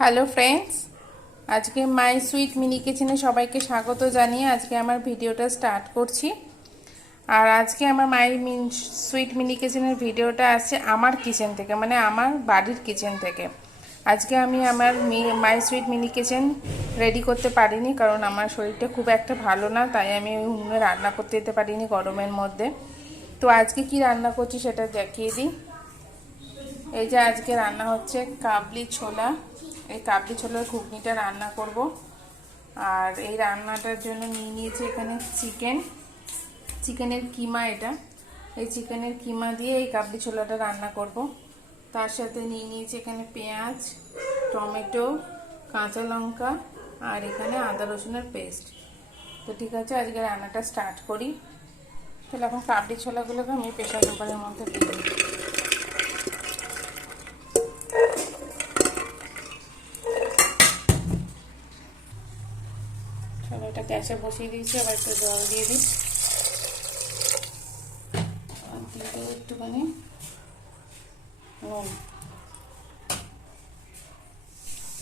Hello friends, আজকে my sweet mini কিচেনে সবাইকে স্বাগত জানিয়ে আজকে আমার ভিডিওটা স্টার্ট করছি। আর আজকে আমার সুইট মিনি কিচেনের ভিডিওটা আসছে আমার কিচেন থেকে, মানে আমার বাড়ির কিচেন থেকে। আজকে আমি আমার my sweet mini kitchen ready করতে পারিনি, কারণ আমার শরীরটা খুব একটা ভালো না, তাই আমি উনুনে রান্না করতে যেতে পারিনি গরমের মধ্যে। তো আজকে কি রান্না করছি সেটা দেখিয়ে দিই। এই যে আজকে রান্না হচ্ছে কাবলি ছোলা। এই কাবলি ছোলার ঘুগনিটা রান্না করব। আর এই রান্নাটার জন্য নিয়ে নিয়েছি এখানে চিকেনের কিমা। এটা এই চিকেনের কিমা দিয়ে এই কাবলি ছোলাটা রান্না করব। তার সাথে নিয়ে নিয়েছি এখানে পেঁয়াজ, টমেটো, কাঁচা লঙ্কা আর এখানে আদা রসুনের পেস্ট। তো ঠিক আছে, আজকে রান্নাটা স্টার্ট করি। তাহলে এখন কাবলি ছোলাগুলোকে আমি প্রেসার কুকারের মধ্যে দিয়ে দিই। এটা গ্যাসে বসিয়ে দিয়েছি, আবার একটু জল দিয়ে দিই। দিয়ে দেবো একটুখানি নুন।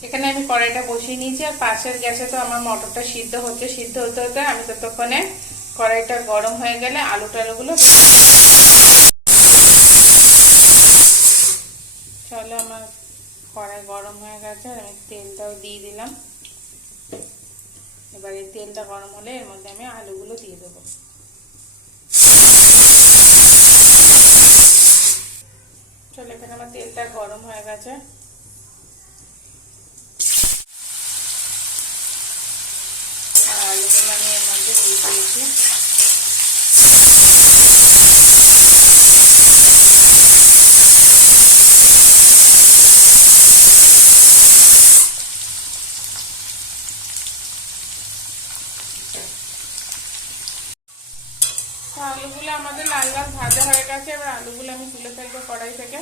এখানে আমি কড়াইটা বসিয়ে নিয়েছি, আর পাশের গ্যাসে তো আমার মটরটা সিদ্ধ হতে হতে আমি ততক্ষণে কড়াইটা গরম হয়ে গেলে আলুগুলো চলো। আমার কড়াই গরম হয়ে গেছে, আর আমি তেলটাও দিয়ে দিলাম। এবার এই তেলটা গরম হলে এর মধ্যে আমি আলুগুলো দিয়ে দেবো। চলো, এখানে আমার তেলটা গরম হয়ে গেছে। আর আলুগুলো আমি এর মধ্যে দিয়ে দিয়েছি। আলুগুলো আমাদের লাল লাল ভাজা হয়ে গেছে। এবার আলুগুলো আমি তুলে ফেলবো কড়াই থেকে।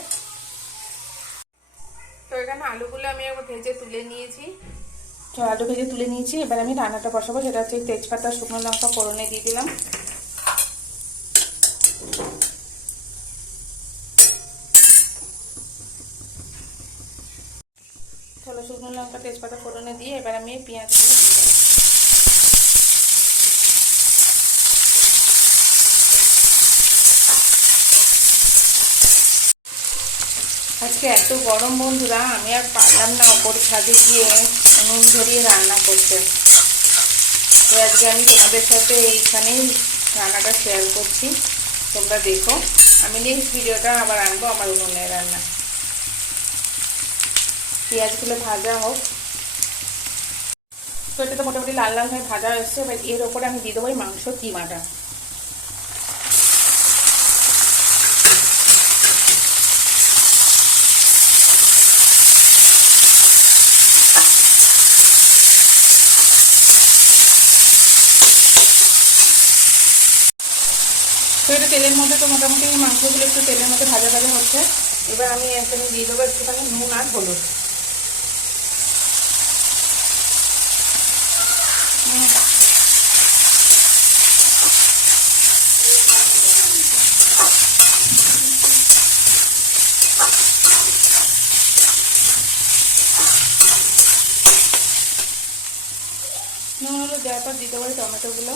তো এখানে আলুগুলো আমি একবার ভেজে তুলে নিয়েছি। তো আলু ভেজে তুলে নিয়েছি। এবার আমি রান্নাটা বসাবো। সেটা হচ্ছে তেজপাতা, শুকনো লঙ্কা ফোড়নে দিয়ে দিলাম। চলো, শুকনো লঙ্কা তেজপাতা ফোড়নে দিয়ে এবার আমি পেঁয়াজগুলো দিয়ে দেবো। আজকে এত গরম বন্ধুরা, আমি আর পারলাম না ওপর ছাদে গিয়ে নুন ধরিয়ে রান্না করতে। তো আজকে আমি তোমাদের সাথে এইখানেই রান্নাটা শেয়ার করছি, তোমরা দেখো। আমি নেক্সট ভিডিওটা আবার আনবো আমার উনুনের রান্না। পেঁয়াজগুলো ভাজা হোক। তো এটা তো মোটামুটি লাল লাল হয়ে ভাজা এসছে। এবার এর ওপরে আমি দিয়ে দেবো এই মাংস কিমাটা। তো এটা তেলের মধ্যে তো মোটামুটি মাংসগুলো একটু তেলের মধ্যে ভাজা ভাজা হচ্ছে। এবার আমি এখানে দিয়ে দেবো একটুখানি নুন আর হলুদ। নুন হলুদ দেওয়ার পর দিয়ে দেবো টমেটোগুলো,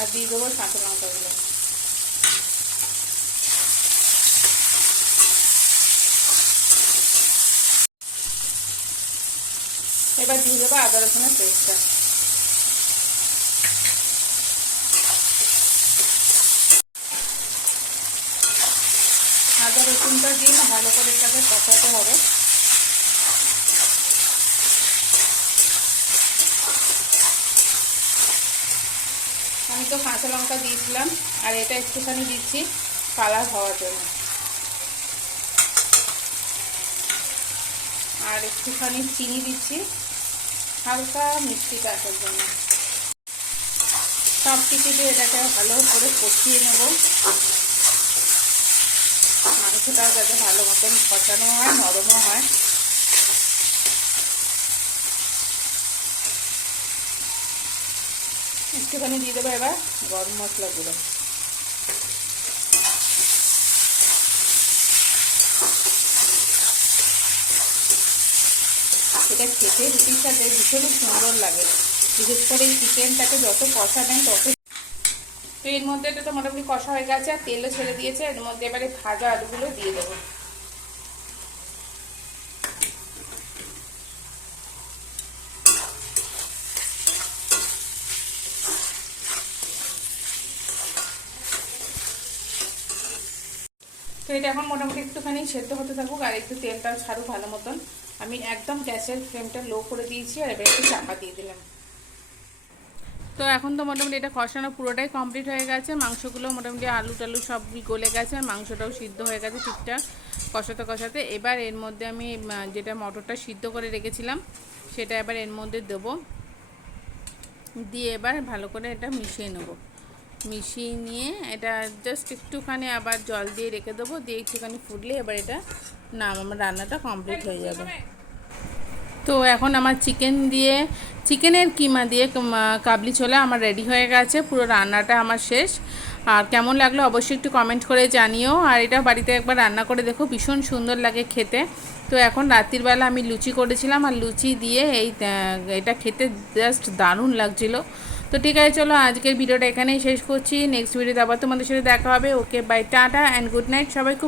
আর দিয়ে দেবো কাঁচা লঙ্কাগুলো। এবার দিয়ে দেবো আদা রসুনের পেস্টটা। আদা রসুনটা দিয়ে না ভালো করে এটাকে কষাতে হবে। আমি তো কাঁচা লঙ্কা দিয়েছিলাম, আর এটা একটুখানি দিচ্ছি কালার হওয়ার জন্য, আর একটুখানি চিনি দিচ্ছি হালকা মিষ্টিটা আসার জন্য। সব কিছু দিয়ে এটাকে ভালো করে কষিয়ে নেব। মাংসটাও যাতে ভালো মতন কষানো হয়, নরমও হয়। একটুখানি দিয়ে দেবো এবার গরম মশলা গুঁড়ো। এটা খেতে রুটির সাথে ভীষণই সুন্দর লাগে, বিশেষ করে এই চিকেনটাকে যত কষাবেন তত। তো এর মধ্যে এটা তো মোটামুটি কষা হয়ে গেছে আর তেলও ছেড়ে দিয়েছে। এর মধ্যে এবারে ভাজা আলুগুলো দিয়ে দেবো। তো এটা এখন মোটামুটি একটুখানি সেদ্ধ হতে থাকুক আর একটু তেলটা ছাড়ুক ভালো মতন। আমি একদম গ্যাসের ফ্লেমটা লো করে দিয়েছি আর এবার একটু চাপা দিয়ে দিলাম। তো এখন তো মোটামুটি এটা কষানো পুরোটাই কমপ্লিট হয়ে গেছে। মাংসগুলো মোটামুটি আলু টালু সব গলে গেছে আর মাংসটাও সিদ্ধ হয়ে গেছে ঠিকঠাক কষাতে কষাতে। এবার এর মধ্যে আমি যেটা মটরটা সিদ্ধ করে রেখেছিলাম সেটা এবার এর মধ্যে দেবো, দিয়ে এবার ভালো করে এটা মিশিয়ে নেবো। মিশিয়ে নিয়ে এটা জাস্ট একটুখানি আবার জল দিয়ে রেখে দেবো, দিয়ে একটুখানি ফুটলে এবার এটা আমার রান্নাটা কমপ্লিট হয়ে যাবে। তো এখন আমার চিকেনের কিমা দিয়ে কাবলি ছোলা আমার রেডি হয়ে গেছে। পুরো রান্নাটা আমার শেষ। আর কেমন লাগলো অবশ্যই একটু কমেন্ট করে জানিও। আর এটা বাড়িতে একবার রান্না করে দেখো, ভীষণ সুন্দর লাগে খেতে। তো এখন রাত্রিবেলা আমি লুচি করেছিলাম আর লুচি দিয়ে এটা খেতে জাস্ট দারুণ লাগছিলো। তো ঠিক আছে, চলো আজকের ভিডিওটা এখানেই শেষ করছি। নেক্সট ভিডিওতে আবার তোমাদের সাথে দেখা হবে। Okay, bye, tata and good night সবাই। খুব